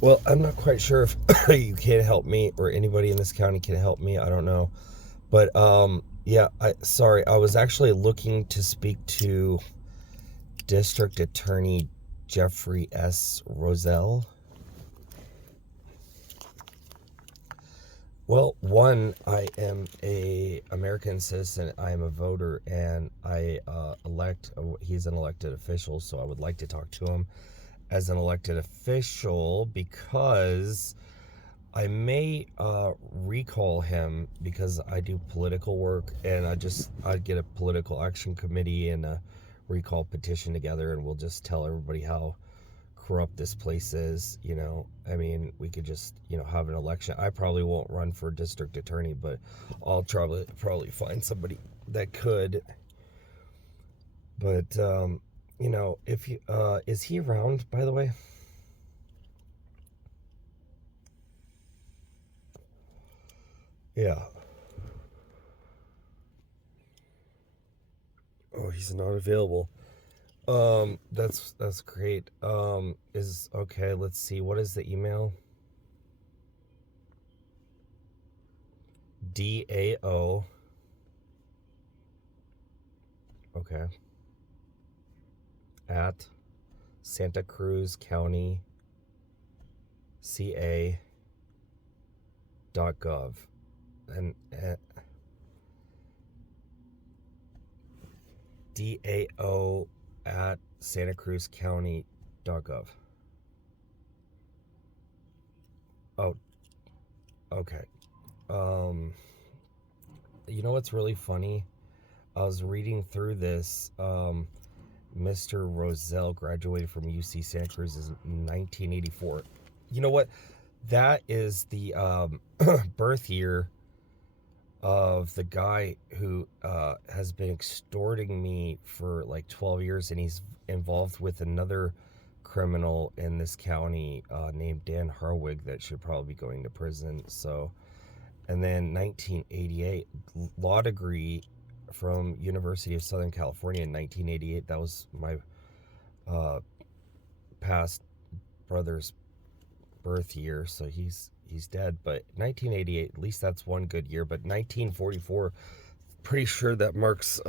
Well, I'm not quite sure if you can help me or anybody in this county can help me. I don't know. But yeah, I was actually looking to speak to District Attorney Jeffrey S. Roselle. Well, one, I am a American citizen. I am a voter, and I elect. He's an elected official, so I would like to talk to him as an elected official because I may recall him because I do political work, and I'd get a political action committee and a recall petition together, and we'll just tell everybody how corrupt this place is. I mean, we could just have an election. I probably won't run for district attorney, but I'll probably find somebody that could. But if you is he around, by the way? Yeah. Oh, he's not available. That's great. Is okay. Let's see. What is the email? DAO. Okay. At Santa Cruz County CA.gov and DAO at Santa Cruz County.gov. Oh, okay. Um, you know what's really funny? I was reading through this. Mr. Roselle graduated from UC Santa Cruz in 1984. You know what? That is the birth year of the guy who has been extorting me for like 12 years, and he's involved with another criminal in this county named Dan Harwig that should probably be going to prison. So, and then 1988, law degree from University of Southern California in 1988. That was my uh, past brother's birth year, so he's dead. But 1988, at least that's one good year. But 1944, pretty sure that marks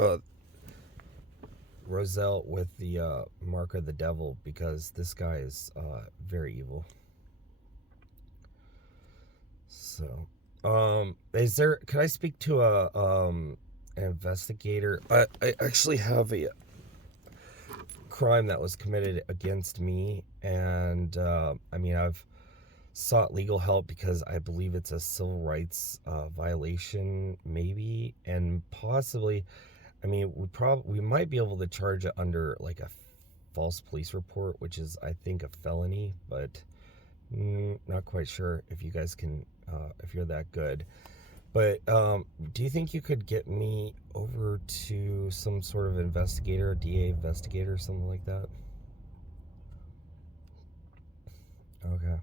Roselle with the mark of the devil, because this guy is very evil. So, is there? Could I speak to an investigator? I actually have a crime that was committed against me, and I mean, I've sought legal help because I believe it's a civil rights violation, maybe, and possibly. I mean, we might be able to charge it under like a false police report, which is, I think, a felony, but not quite sure if you guys can, if you're that good. But do you think you could get me over to some sort of investigator, a DA investigator, something like that? Okay.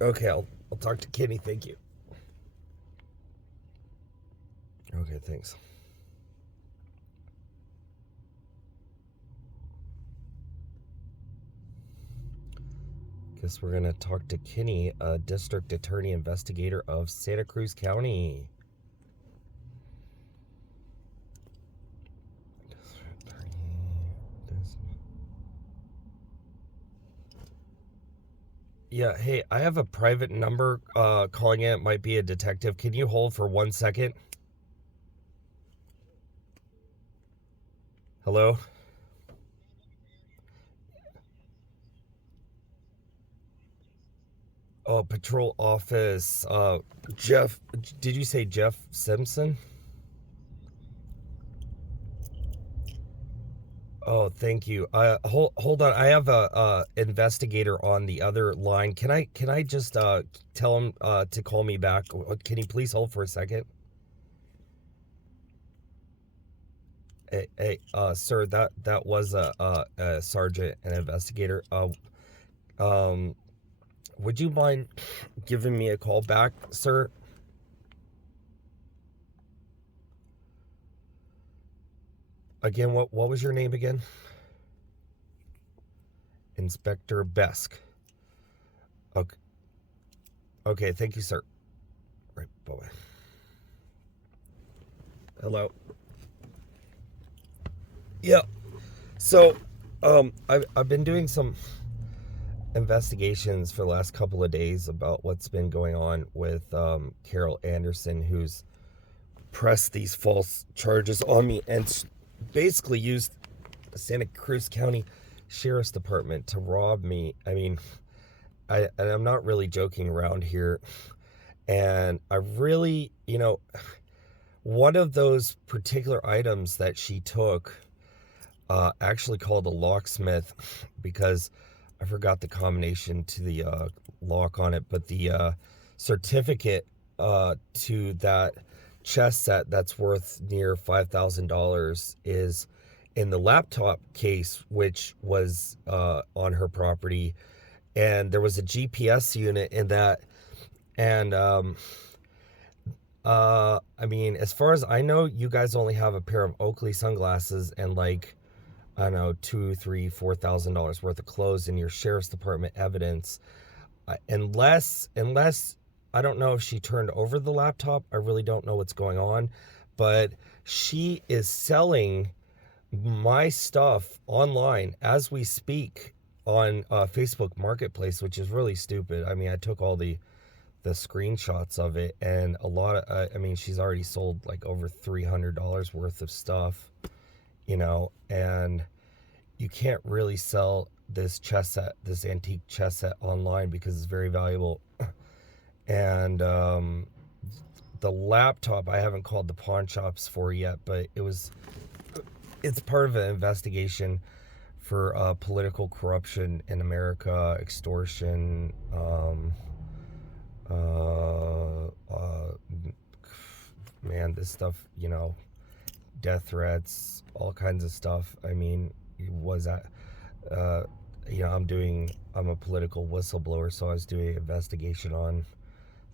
Okay, I'll talk to Kenny. Thank you. Okay, thanks. Guess we're gonna talk to Kenny, District Attorney Investigator of Santa Cruz County. Yeah, hey, I have a private number calling in. It might be a detective. Can you hold for 1 second? Hello? Oh, patrol office. Jeff, did you say Jeff Simpson? Oh, thank you. Hold on. I have a investigator on the other line. Can I just tell him to call me back? Can you please hold for a second? Sir, that was a sergeant, an investigator. Um, would you mind giving me a call back, sir? Again, what was your name again? Inspector Besk. Okay, okay, thank you, sir. Right, bye. Hello. Yeah. So, I've been doing some investigations for the last couple of days about what's been going on with Carol Anderson, who's pressed these false charges on me and basically used the Santa Cruz County Sheriff's Department to rob me. I mean, I'm not really joking around here. And I really, one of those particular items that she took actually called a locksmith because I forgot the combination to the lock on it, but the certificate to that chess set that's worth near $5,000 is in the laptop case, which was on her property, and there was a GPS unit in that, and I mean, as far as I know, you guys only have a pair of Oakley sunglasses and like I don't know, $2, $3, $4,000 worth of clothes in your sheriff's department evidence, unless I don't know if she turned over the laptop. I really don't know what's going on, but she is selling my stuff online as we speak on Facebook Marketplace, which is really stupid. I mean, I took all the screenshots of it, and a lot of I mean, she's already sold like over $300 worth of stuff, and you can't really sell this chess set, this antique chess set online because it's very valuable. And the laptop I haven't called the pawn shops for yet, but it's part of an investigation for political corruption in America, extortion, man, this stuff, death threats, all kinds of stuff. I mean, was that, uh, I'm a political whistleblower, so I was doing an investigation on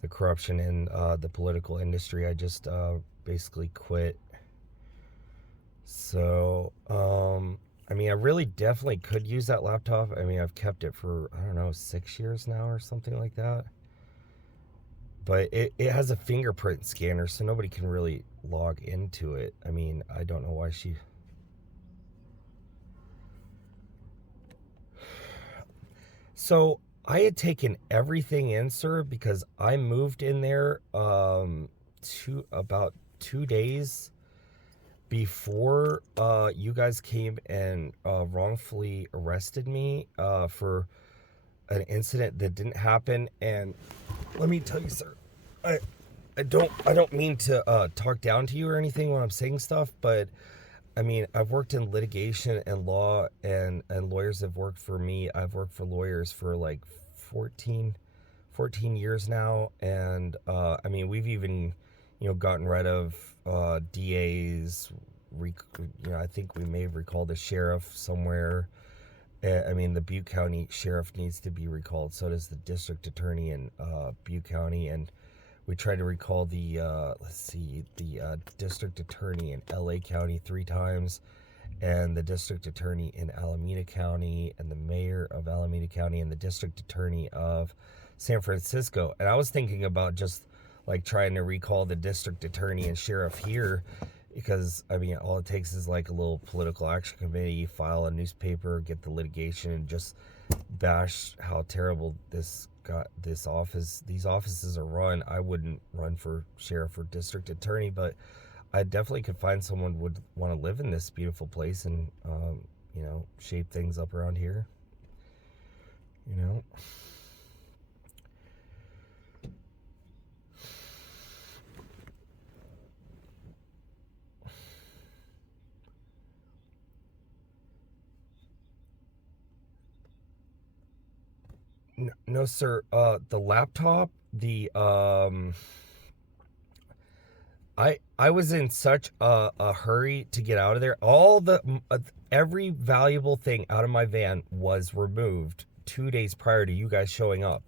the corruption in the political industry. I just basically quit. So, I mean, I really definitely could use that laptop. I mean, I've kept it for, I don't know, 6 years now or something like that. But it has a fingerprint scanner, so nobody can really log into it. I mean, I don't know why she... So I had taken everything in, sir, because I moved in there about 2 days before you guys came and wrongfully arrested me for an incident that didn't happen. And let me tell you, sir, I don't mean to talk down to you or anything when I'm saying stuff, but I mean, I've worked in litigation and law, and lawyers have worked for me. I've worked for lawyers for like 14 years now, and I mean, we've even gotten rid of DAs. I think we may have recalled a sheriff somewhere. I mean, the Butte County sheriff needs to be recalled. So does the district attorney in Butte County, and we tried to recall the district attorney in LA County 3 times, and the district attorney in Alameda County, and the mayor of Alameda County, and the district attorney of San Francisco. And I was thinking about just like trying to recall the district attorney and sheriff here, because I mean, all it takes is like a little political action committee, file a newspaper, get the litigation, and just bash how terrible these offices are run. I wouldn't run for sheriff or district attorney, but I definitely could find someone would want to live in this beautiful place and shape things up around here. No, sir. The laptop, I was in such a hurry to get out of there. Every valuable thing out of my van was removed 2 days prior to you guys showing up,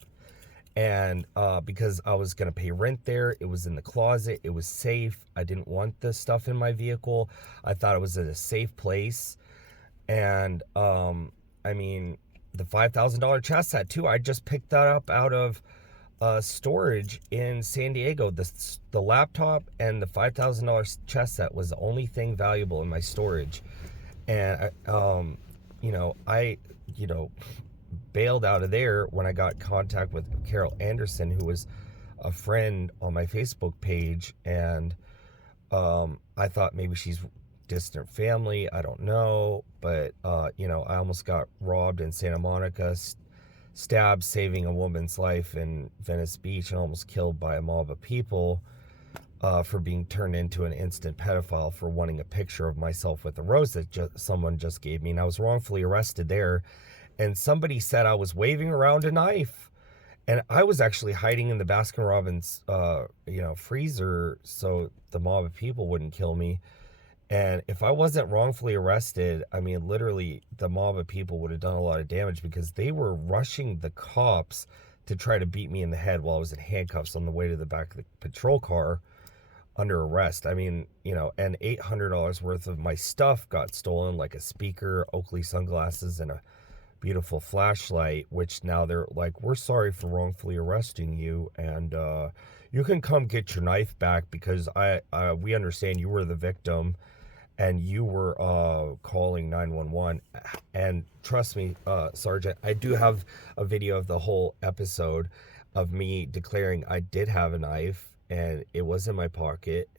and because I was gonna pay rent there, it was in the closet. It was safe. I didn't want this stuff in my vehicle. I thought it was in a safe place, and I mean, the $5,000 chess set too. I just picked that up out of storage in San Diego. The laptop and the $5,000 chess set was the only thing valuable in my storage, and I bailed out of there when I got in contact with Carol Anderson, who was a friend on my Facebook page, and I thought maybe she's distant family. I don't know, but I almost got robbed in Santa Monica, stabbed saving a woman's life in Venice Beach, and almost killed by a mob of people for being turned into an instant pedophile for wanting a picture of myself with a rose that someone just gave me, and I was wrongfully arrested there. And somebody said I was waving around a knife, and I was actually hiding in the Baskin Robbins freezer so the mob of people wouldn't kill me. And if I wasn't wrongfully arrested, I mean, literally, the mob of people would have done a lot of damage, because they were rushing the cops to try to beat me in the head while I was in handcuffs on the way to the back of the patrol car under arrest. I mean, and $800 worth of my stuff got stolen, like a speaker, Oakley sunglasses, and a beautiful flashlight, which now they're like, we're sorry for wrongfully arresting you, and you can come get your knife back, because we understand you were the victim and you were calling 911. And trust me, Sergeant, I do have a video of the whole episode of me declaring I did have a knife and it was in my pocket,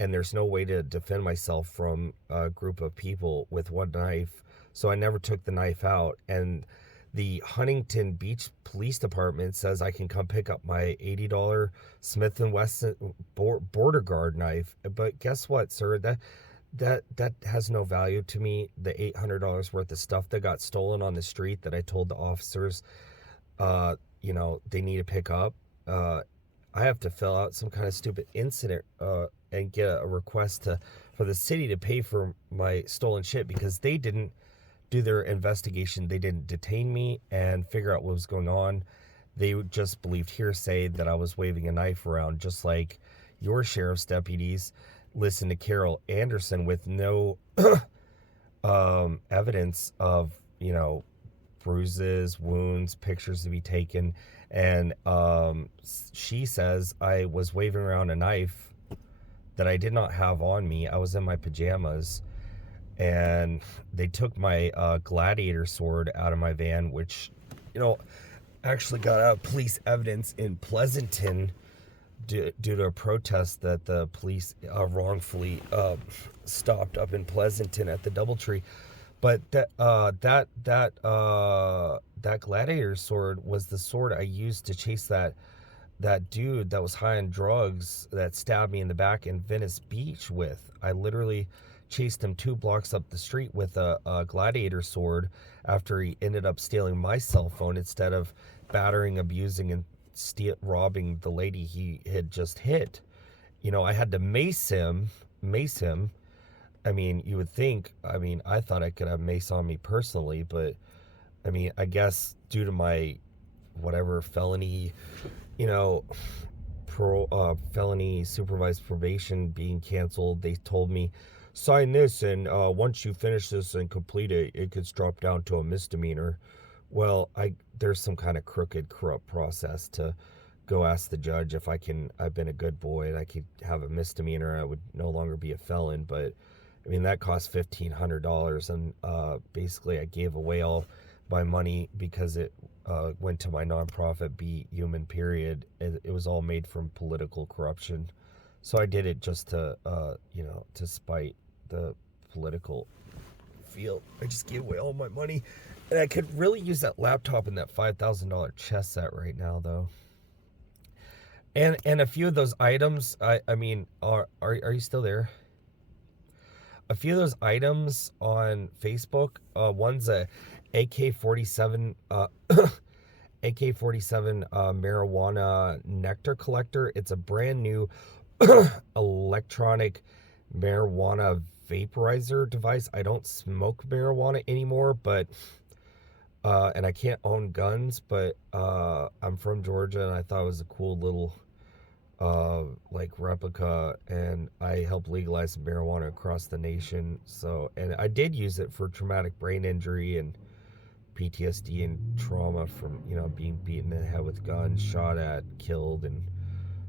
and there's no way to defend myself from a group of people with one knife, so I never took the knife out. And the Huntington Beach Police Department says I can come pick up my $80 Smith & Wesson border guard knife, but guess what, sir? That has no value to me. The $800 worth of stuff that got stolen on the street that I told the officers, they need to pick up. I have to fill out some kind of stupid incident and get a request for the city to pay for my stolen shit, because they didn't do their investigation. They didn't detain me and figure out what was going on. They just believed hearsay that I was waving a knife around, just like your sheriff's deputies listened to Carol Anderson with no evidence of, bruises, wounds, pictures to be taken. And she says I was waving around a knife that I did not have on me. I was in my pajamas, and they took my gladiator sword out of my van, which, actually got out police evidence in Pleasanton due to a protest that the police wrongfully stopped up in Pleasanton at the DoubleTree. But that gladiator sword was the sword I used to chase that dude that was high on drugs that stabbed me in the back in Venice Beach with. I literally chased him 2 blocks up the street with a gladiator sword after he ended up stealing my cell phone instead of battering, abusing, and robbing the lady he had just hit. I had to mace him. I mean, you would think, I mean, I thought I could have mace on me personally, but I mean, I guess due to my whatever felony, you know, felony supervised probation being canceled, they told me sign this, and once you finish this and complete it, it gets dropped down to a misdemeanor. Well, I there's some kind of crooked, corrupt process to go ask the judge if I've been a good boy and I could have a misdemeanor. I would no longer be a felon, but I mean that cost $1,500, and basically I gave away all my money because it went to my nonprofit, Be Human Period. It was all made from political corruption, so I did it just to to spite the political field. I just gave away all my money, and I could really use that laptop and that $5,000 chess set right now, though. And a few of those items, I mean, are you still there? A few of those items on Facebook, one's a AK-47 AK-47 marijuana nectar collector. It's a brand new electronic marijuana vaporizer device. I don't smoke marijuana anymore, but and I can't own guns, but I'm from Georgia, and I thought it was a cool little like replica, and I helped legalize marijuana across the nation. So, and I did use it for traumatic brain injury and PTSD and trauma from being beaten in the head with guns, shot at, killed, and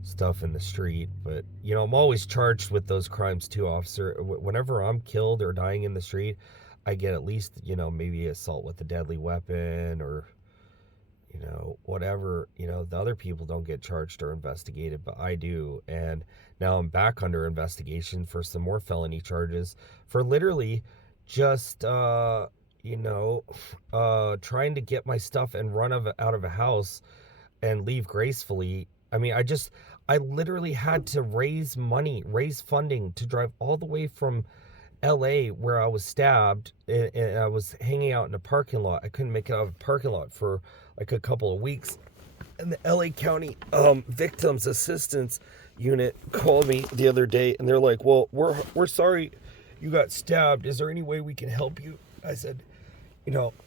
stuff in the street. But I'm always charged with those crimes too, officer. Whenever I'm killed or dying in the street, I get at least maybe assault with a deadly weapon, or whatever. The other people don't get charged or investigated, but I do. And now I'm back under investigation for some more felony charges for literally just trying to get my stuff and run out of a house and leave gracefully. I mean, I literally had to raise funding to drive all the way from LA, where I was stabbed, and I was hanging out in a parking lot. I couldn't make it out of a parking lot for like a couple of weeks. And the LA County Victims Assistance Unit called me the other day, and they're like, "Well, we're sorry you got stabbed. Is there any way we can help you?" I said,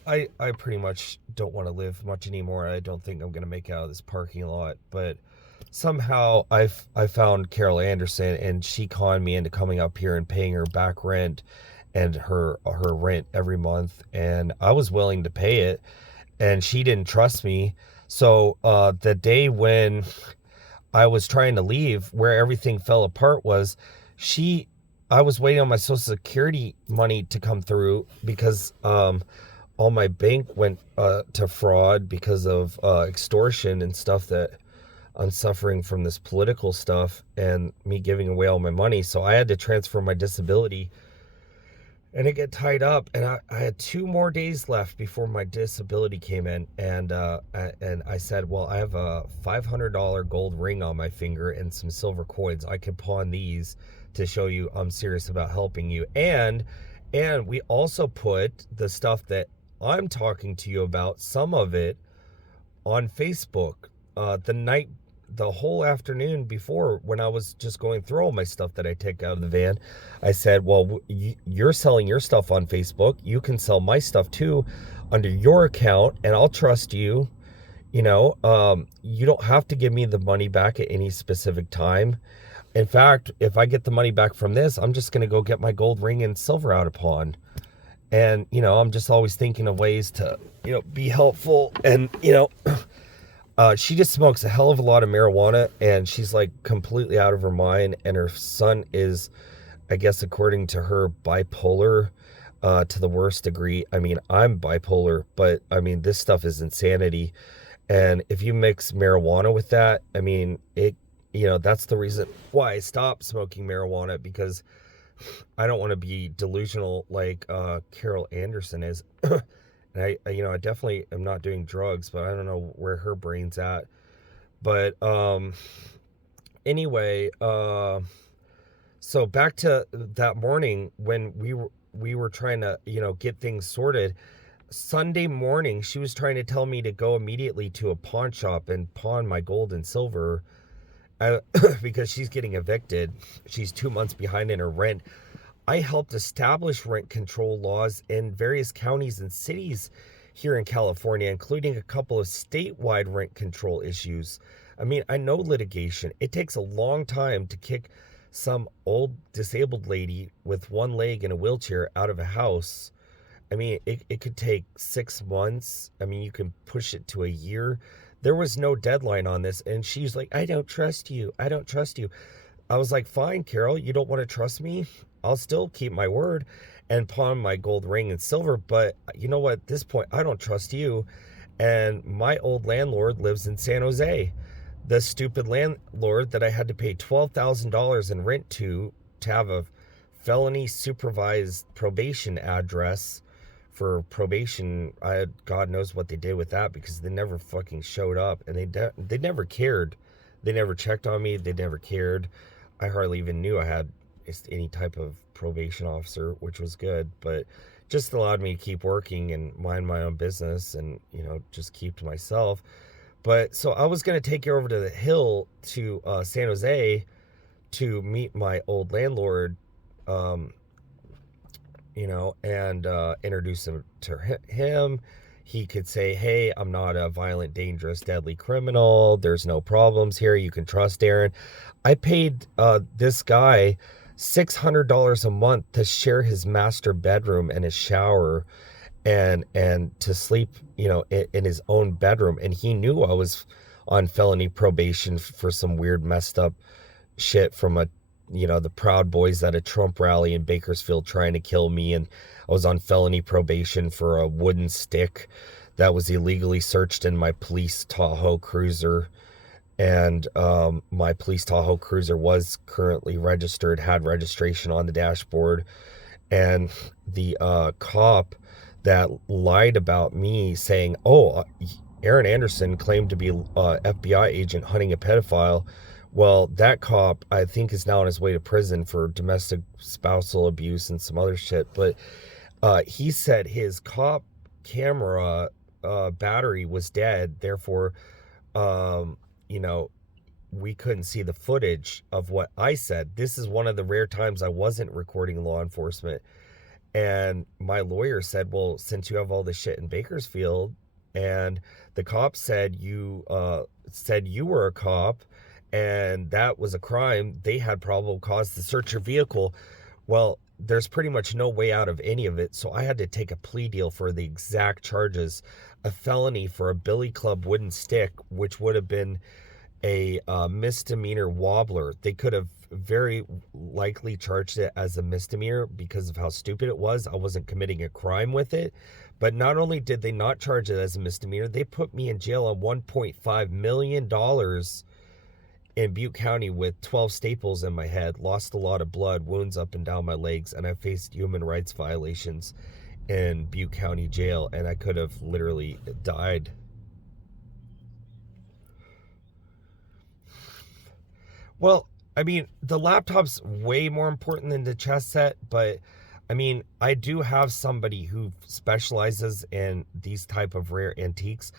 I pretty much don't want to live much anymore. I don't think I'm going to make it out of this parking lot. But somehow I found Carol Anderson, and she conned me into coming up here and paying her back rent and her rent every month. And I was willing to pay it, and she didn't trust me. So the day when I was trying to leave, where everything fell apart, was I was waiting on my Social Security money to come through because all my bank went to fraud because of extortion and stuff, that I'm suffering from this political stuff and me giving away all my money. So I had to transfer my disability, and it get tied up. And I had 2 more days left before my disability came in. And I said, well, I have a $500 gold ring on my finger and some silver coins. I can pawn these to show you I'm serious about helping you. And we also put the stuff that I'm talking to you about, some of it, on Facebook the whole afternoon before, when I was just going through all my stuff that I take out of the van. I said, well, you're selling your stuff on Facebook. You can sell my stuff too under your account, and I'll trust you. You don't have to give me the money back at any specific time. In fact, if I get the money back from this, I'm just going to go get my gold ring and silver out of pawn. And, I'm just always thinking of ways to, be helpful. And, she just smokes a hell of a lot of marijuana, and she's like completely out of her mind. And her son is, I guess, according to her, bipolar to the worst degree. I mean, I'm bipolar, but I mean, this stuff is insanity. And if you mix marijuana with that, I mean, that's the reason why I stopped smoking marijuana, because I don't want to be delusional like Carol Anderson is. And I definitely am not doing drugs, but I don't know where her brain's at. But anyway, so back to that morning when we were trying to get things sorted. Sunday morning, she was trying to tell me to go immediately to a pawn shop and pawn my gold and silver. I, because she's getting evicted. She's 2 months behind in her rent. I helped establish rent control laws in various counties and cities here in California, including a couple of statewide rent control issues. I mean, I know litigation. It takes a long time to kick some old disabled lady with one leg in a wheelchair out of a house. I mean, it could take 6 months. I mean, you can push it to a year. There was no deadline on this. And she's like, I don't trust you. I don't trust you. I was like, fine, Carol, you don't want to trust me? I'll still keep my word and pawn my gold ring and silver. But you know what? At this point, I don't trust you. And my old landlord lives in San Jose. The stupid landlord that I had to pay $12,000 in rent to have a felony supervised probation address for probation. God knows what they did with that, because they never fucking showed up, and they never cared. They never checked on me. They never cared. I hardly even knew I had any type of probation officer, which was good, but just allowed me to keep working and mind my own business and, just keep to myself. But so I was going to take her over to the Hill to San Jose to meet my old landlord, and introduce him to him. He could say, hey, I'm not a violent, dangerous, deadly criminal. There's no problems here. You can trust Aaron. I paid this guy $600 a month to share his master bedroom and his shower and to sleep, in his own bedroom. And he knew I was on felony probation for some weird messed up shit from the Proud Boys at a Trump rally in Bakersfield trying to kill me. And I was on felony probation for a wooden stick that was illegally searched in my police Tahoe Cruiser. And my police Tahoe Cruiser was currently registered, had registration on the dashboard. And the cop that lied about me saying, Aaron Anderson claimed to be a FBI agent hunting a pedophile. Well, that cop, I think, is now on his way to prison for domestic spousal abuse and some other shit. But he said his cop camera battery was dead. Therefore, we couldn't see the footage of what I said. This is one of the rare times I wasn't recording law enforcement. And my lawyer said, well, since you have all this shit in Bakersfield, and the cop said you were a cop, and that was a crime, they had probable cause to search your vehicle. Well, there's pretty much no way out of any of it. So I had to take a plea deal for the exact charges. A felony for a billy club wooden stick, which would have been a misdemeanor wobbler. They could have very likely charged it as a misdemeanor because of how stupid it was. I wasn't committing a crime with it. But not only did they not charge it as a misdemeanor, they put me in jail on $1.5 million in Butte County with 12 staples in my head, lost a lot of blood, wounds up and down my legs, and I faced human rights violations in Butte County jail, and I could have literally died. Well, I mean, the laptop's way more important than the chess set, but I mean, I do have somebody who specializes in these type of rare antiques,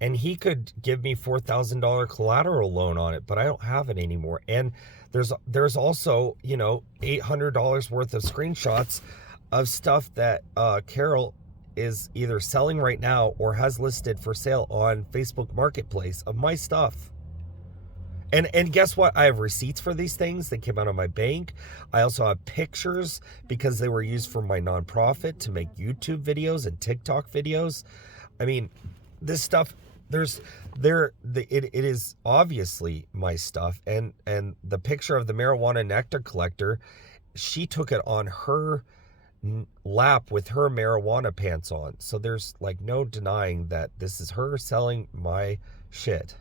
and he could give me $4,000 collateral loan on it, but I don't have it anymore. And there's also, $800 worth of screenshots of stuff that Carol is either selling right now or has listed for sale on Facebook Marketplace of my stuff. And guess what? I have receipts for these things. They came out of my bank. I also have pictures because they were used for my nonprofit to make YouTube videos and TikTok videos. I mean, this stuff, it is obviously my stuff. And the picture of the marijuana nectar collector, she took it on her lap with her marijuana pants on. So there's like no denying that this is her selling my shit.